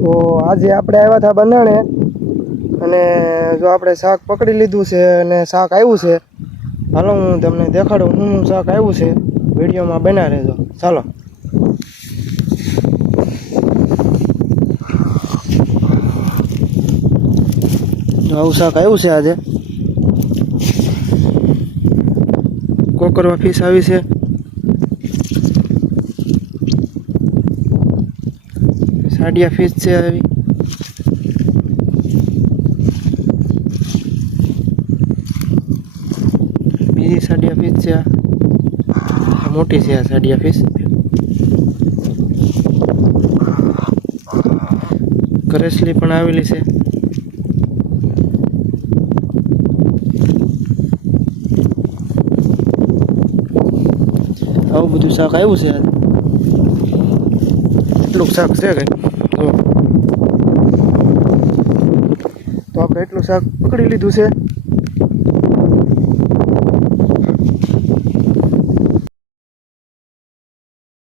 તો આજે આપણે આવ્યા હતા બંધાણે અને જો આપણે શાક પકડી લીધું છે અને શાક આવ્યું છે. હાલો હું તમને દેખાડું શું શાક આવ્યું છે, વિડીયોમાં બના રહેજો. ચાલો આવું શાક આવ્યું છે. આજે કોકરવા ફિશ આવી છે, સાડિયા ફિશ છે આવી, બીજી સાડિયા ફિશ છે. આ મોટી છે આ સાડિયા ફિશ. કરેસલી પણ આવેલી છે. આવું બધું શાક આવ્યું છે. એટલું શાક છે કંઈ તો આપણે એટલું શાક પકડી લીધું છે.